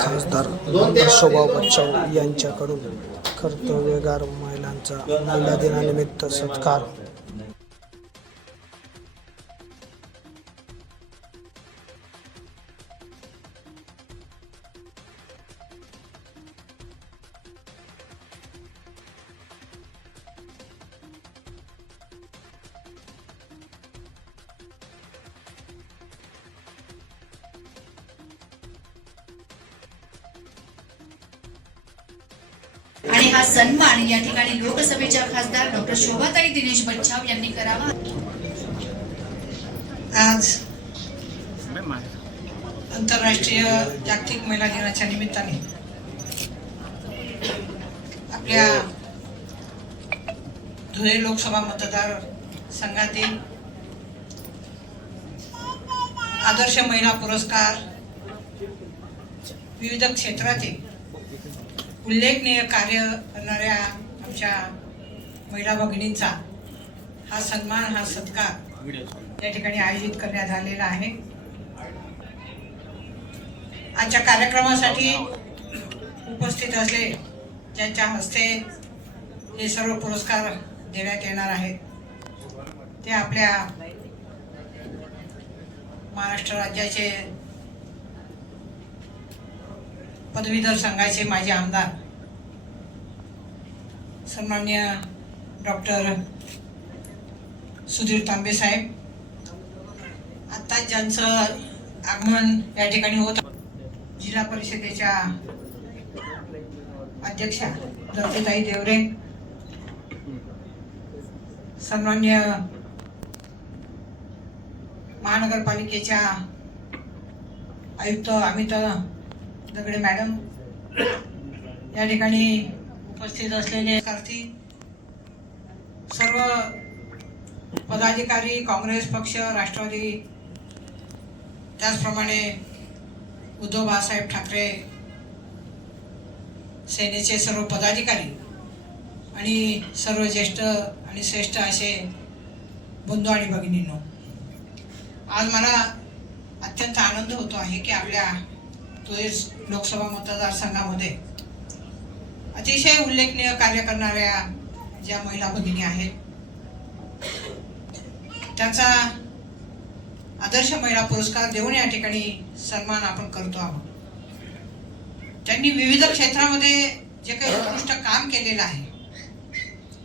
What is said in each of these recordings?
खासदार शोभा बच्चाव यांच्याकडून कर्तव्यगार महिलांचा महिला दिनानिमित्त सत्कार. हा सन्मान या ठिकाणी लोकसभेच्या खासदार डॉक्टर शोभाताई दिनेश बच्छाव यांनी करावा. आज आंतरराष्ट्रीय जागतिक महिला दिनाच्या निमित्ताने आपल्या धुळे लोकसभा मतदार संघातील आदर्श महिला पुरस्कार विविध क्षेत्रातील उल्लेखनीय कार्य करणाऱ्या आमच्या महिला भगिनींचा हा सन्मान हा सत्कार या ठिकाणी आयोजित करण्यात आलेला आहे. आजच्या कार्यक्रमासाठी उपस्थित असले ज्यांच्या हस्ते हे सर्व पुरस्कार देण्यात येणार आहेत ते आपल्या महाराष्ट्र राज्याचे पदवीधर संघाचे माजी आमदार. सन्मान्य डॉक्टर सुधीर तांबे साहेब. आत्ताच ज्यांचं आगमन या ठिकाणी होत जिल्हा परिषदेच्या अध्यक्षा दत्तताई देवरे. सन्मान्य महानगरपालिकेच्या आयुक्त अमित दगडे मॅडम या ठिकाणी उपस्थित असलेले विद्यार्थी सर्व पदाधिकारी काँग्रेस पक्ष राष्ट्रवादी त्याचप्रमाणे उद्धव बाळासाहेब ठाकरे सेनेचे सर्व पदाधिकारी आणि सर्व ज्येष्ठ आणि श्रेष्ठ असे बंधू आणि भगिनींनो आज मला अत्यंत आनंद होतो आहे की आपल्या तुळस लोकसभा मतदारसंघामध्ये. अतिशय उल्लेखनीय कार्य करणाऱ्या ज्या महिला भगिनी आहेत त्याचा आदर्श महिला पुरस्कार देऊन या ठिकाणी सन्मान आपण करतो आहोत. त्यांनी विविध क्षेत्रामध्ये जे काही उत्कृष्ट काम केलेलं आहे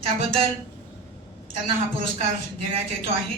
त्याबद्दल त्यांना हा पुरस्कार देण्यात येतो आहे.